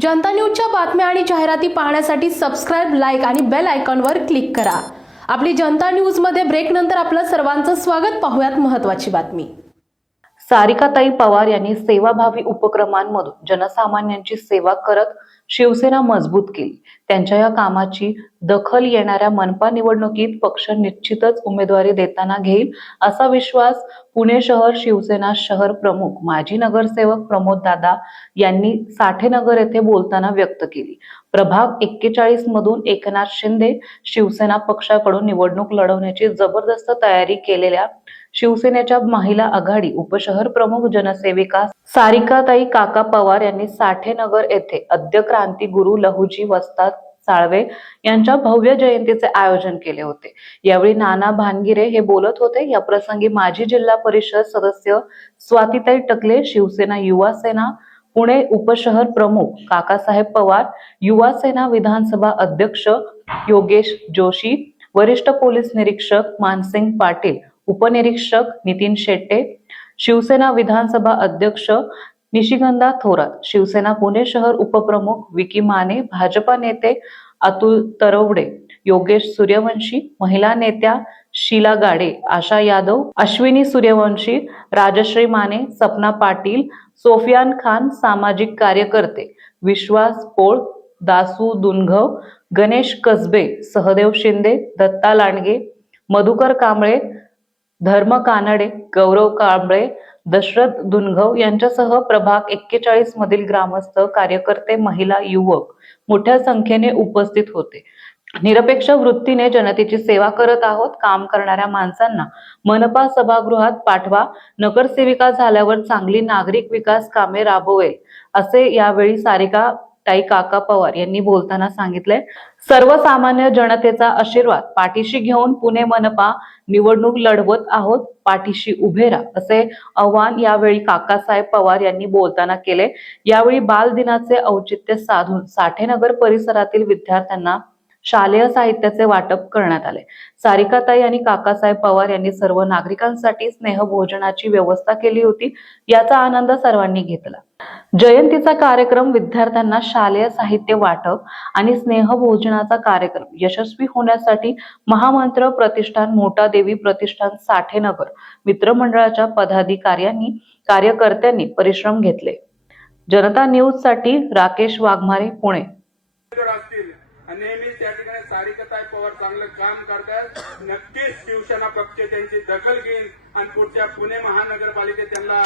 जनता न्यूजच्या बातम्या आणि जाहिराती पाहण्यासाठी सबस्क्राईब लाईक आणि बेल वर क्लिक करा आपली जनता न्यूज ब्रेक नंतर आपलं सर्वांचं स्वागत पाहूयात महत्त्वाची बातमी सारिकाताई पवार यांनी सेवाभावी उपक्रमांमधून जनसामान्यांची सेवा करत शिवसेना मजबूत केली त्यांच्या या कामाची दखल येणाऱ्या मनपा निवडणुकीत पक्ष निश्चितच उमेदवारी देताना घेईल असा विश्वास पुणे शहर शिवसेना शहर प्रमुख माजी नगरसेवक प्रमोद दादा यांनी साठेनगर येथे बोलताना व्यक्त केली प्रभाग एक्केचाळीस मधून एकनाथ शिंदे शिवसेना पक्षाकडून निवडणूक लढवण्याची जबरदस्त तयारी केलेल्या शिवसेनेच्या महिला आघाडी उपशहर प्रमुख जनसेविका सारिकाताई काका पवार यांनी साठेनगर येथे अद्य क्रांती गुरु लहुजी वस्ताद साळवे यांच्या भव्य जयंतीचे आयोजन केले होते यावेळी नाना भानगिरे हे बोलत होते या प्रसंगी माजी जिल्हा परिषद सदस्य स्वातीताई टकले शिवसेना युवा सेना पुणे उपशहर प्रमुख काकासाहेब पवार युवा सेना विधानसभा अध्यक्ष योगेश जोशी वरिष्ठ पोलीस निरीक्षक मानसिंग पाटील उपनिरीक्षक नितीन शेट्टे शिवसेना विधानसभा अध्यक्ष निशिगंधा थोरात शिवसेना पुणे शहर उपप्रमुख विकी माने भाजपा नेते अतुल तरवडे योगेश सूर्यवंशी महिला नेत्या शीला गाडे आशा यादव अश्विनी सूर्यवंशी राजश्री माने सपना पाटील सोफियान खान सामाजिक कार्यकर्ते विश्वास पोळ दासू दुनघव गणेश कसबे सहदेव शिंदे दत्ता लांडगे मधुकर कांबळे धर्म कानडे गौरव कांबळे दशरथ दुनघव यांच्यासह प्रभाग एक्केचाळीस मधील ग्रामस्थ कार्यकर्ते महिला युवक मोठ्या संख्येने उपस्थित होते निरपेक्ष वृत्तीने जनतेची सेवा करत आहोत काम करणाऱ्या माणसांना मनपा सभागृहात पाठवा नगरसेविका झाल्यावर चांगली नागरिक विकास कामे राबवेल असे यावेळी सारिका ताई काका पवार यांनी बोलताना सांगितले सर्वसामान्य जनतेचा आशीर्वाद पाठीशी घेऊन पुणे मनपा निवडणूक लढवत आहोत पाठीशी उभे राहा असे आव्हान यावेळी काकासाहेब पवार यांनी बोलताना केले यावेळी बालदिनाचे औचित्य साधून साठेनगर परिसरातील विद्यार्थ्यांना शालेय साहित्याचे वाटप करण्यात आले सारिकाताई आणि काकासाहेब पवार यांनी सर्व नागरिकांसाठी स्नेहभोजनाची व्यवस्था केली होती याचा आनंद सर्वांनी घेतला जयंतीचा कार्यक्रम विद्यार्थ्यांना शालेय साहित्य वाटप आणि स्नेहभोजनाचा कार्यक्रम यशस्वी होण्यासाठी महामंत्र प्रतिष्ठान मोठा देवी प्रतिष्ठान साठेनगर मित्रमंडळाच्या पदाधिकाऱ्यांनी कार्यकर्त्यांनी परिश्रम घेतले जनता न्यूज साठी राकेश वाघमारे पुणे पवार चांगलं काम करतात नक्कीच शिवसेना पक्ष त्यांची दखल घेईल आणि पुढच्या पुणे महानगरपालिकेत त्यांना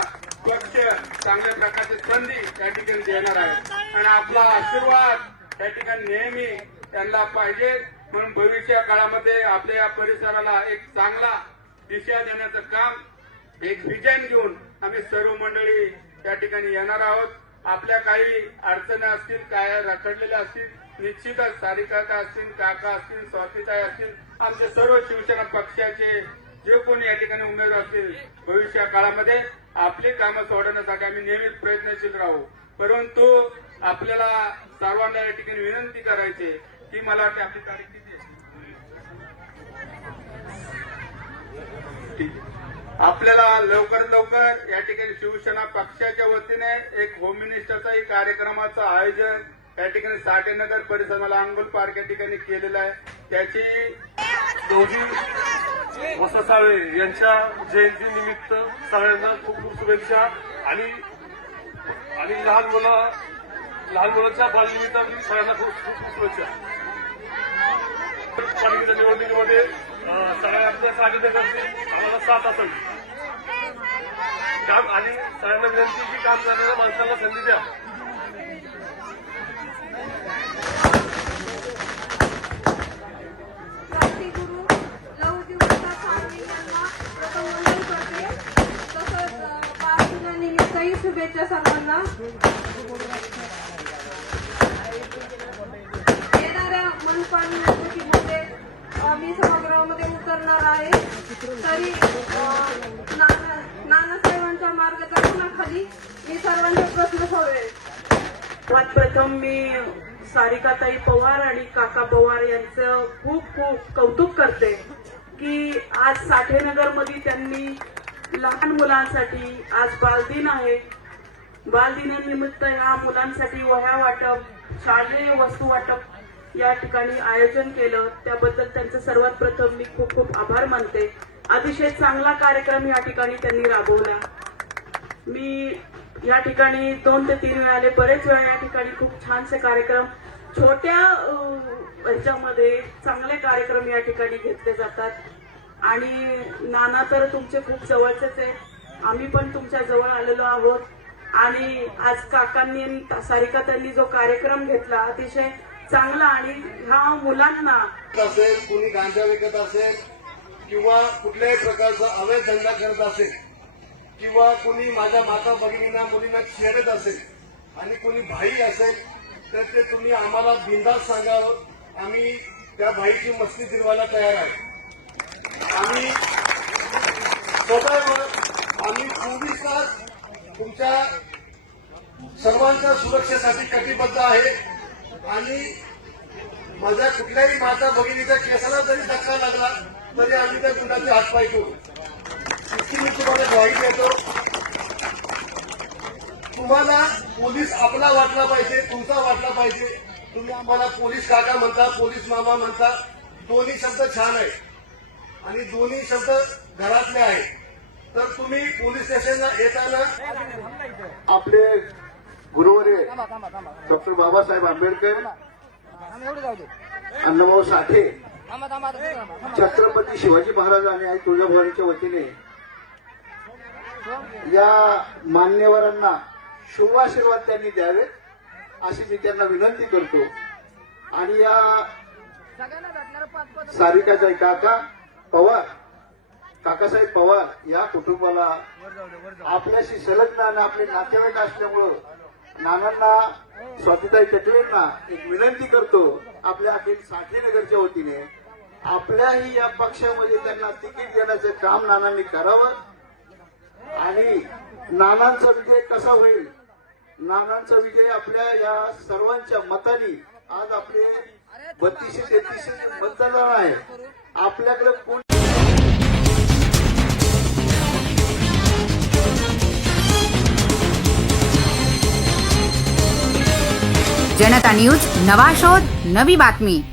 पक्ष चांगल्या प्रकारची संधी त्या ठिकाणी देणार आहे आणि आपला आशीर्वाद त्या ठिकाणी नेहमी त्यांना पाहिजे म्हणून भविष्या काळामध्ये आपल्या या परिसराला एक चांगला दिशा देण्याचं काम एक विजन घेऊन आम्ही सर्व मंडळी त्या ठिकाणी येणार आहोत आपल्या काही अडचणी असतील काय रखडलेल्या असतील निश्चितच सारिकाता असतील काका असतील स्वातीताई असतील आमचे सर्व शिवसेना पक्षाचे जे कोणी या ठिकाणी उमेदवार असतील भविष्य काळामध्ये आपली कामं सोडवण्यासाठी आम्ही नेहमीच प्रयत्नशील राहू परंतु आपल्याला सर्वांना या ठिकाणी विनंती करायची की मला वाटते आपली तारीख किती आपल्याला लवकर लवकर या ठिकाणी शिवसेना पक्षाच्या वतीने एक होम मिनिस्टरचाही कार्यक्रमाचं आयोजन त्या ठिकाणी साठेनगर परिसराला अंगोल पार्क या ठिकाणी केलेला आहे त्याची दोन्ही वसावे यांच्या जयंतीनिमित्त सगळ्यांना खूप खूप शुभेच्छा आणि आणि लहान मुलं लहान मुलांच्या बालनिमित्त सगळ्यांना खूप खूप शुभेच्छा पालिकेच्या निवडणुकीमध्ये सगळ्या आपल्या साठेनगरची आम्हाला साथ असेल काम आणि सगळ्यांना विनंती की काम करणाऱ्या माणसांना संधी द्या तरी नानासाहेबांच्या खाली मी सर्वांचे प्रश्न सोडवेल प्रथम मी सारिकाताई पवार आणि काका पवार यांचं खूप खूप कौतुक करते की आज मध्ये त्यांनी लहान मुलांसाठी आज बालदिन आहे बालदिनानिमित्त या मुलांसाठी वह्या वाटप शालेय वस्तू वाटप या ठिकाणी आयोजन केलं त्याबद्दल त्यांचं सर्वात प्रथम मी खूप खूप आभार मानते अतिशय चांगला कार्यक्रम या ठिकाणी त्यांनी राबवला मी या ठिकाणी दोन ते तीन वेळाले बरेच वेळा या ठिकाणी खूप छानसे कार्यक्रम छोट्या ह्याच्यामध्ये चांगले कार्यक्रम या ठिकाणी घेतले जातात आणि नाना तर तुमचे खूप जवळचेच आहे आम्ही पण तुमच्या जवळ आलेलो आहोत आणि आज काकांनी सारिका त्यांनी जो कार्यक्रम घेतला अतिशय चांगला आणि हा मुलांना असेल कुणी गांजा विकत असेल किंवा कुठल्याही प्रकारचा अवैध धंदा करत असेल किंवा कुणी माझ्या माता भगिनींना मुलींना खेळत असेल आणि कुणी भाई असेल तर ते तुम्ही आम्हाला बिंदास सांगावं आम्ही त्या भाईची मस्ती फिरवायला तयार आहे आम्ही स्वतःवर आम्ही चोवीस तास तुमच्या सर्वांच्या सुरक्षेसाठी कटिबद्ध आहे आणि माझ्या कुठल्याही माता भगिनीच्या केसाला जरी धक्का लागला तरी आम्ही त्या गुन्ह्याचे हात करू इतकी तुम्हाला ग्वाही देतो तुम्हाला पोलीस आपला वाटला पाहिजे तुमचा वाटला पाहिजे तुम्ही आम्हाला पोलीस काका म्हणता पोलीस मामा म्हणता दोन्ही शब्द छान आहे आणि दोन्ही शब्द घरातले आहेत तर तुम्ही पोलीस स्टेशनला येताना आपले गुरुवरे डॉक्टर बाबासाहेब आंबेडकर अण्णभाऊ साठे छत्रपती शिवाजी महाराज आणि आई तुळजाभवानीच्या वतीने या मान्यवरांना शुभ आशीर्वाद त्यांनी द्यावेत अशी मी त्यांना विनंती करतो आणि या सारिकाजाई काका पवार काकासाहेब पवार या कुटुंबाला आपल्याशी संलग्न आणि आपले नातेवाईक असल्यामुळं नानांना स्वातीताई टटवेंना एक विनंती करतो आपल्या अखिल नगरच्या वतीने आपल्याही या पक्षामध्ये त्यांना तिकीट देण्याचं काम नानांनी करावं आणि नानांचा विजय कसा होईल नानांचा विजय आपल्या या सर्वांच्या मतानी आज आपले बत्तीसशे तेहतीसशे मतदार आहे आपल्याकडे कोण जनता न्यूज नवा शोध नवी बातमी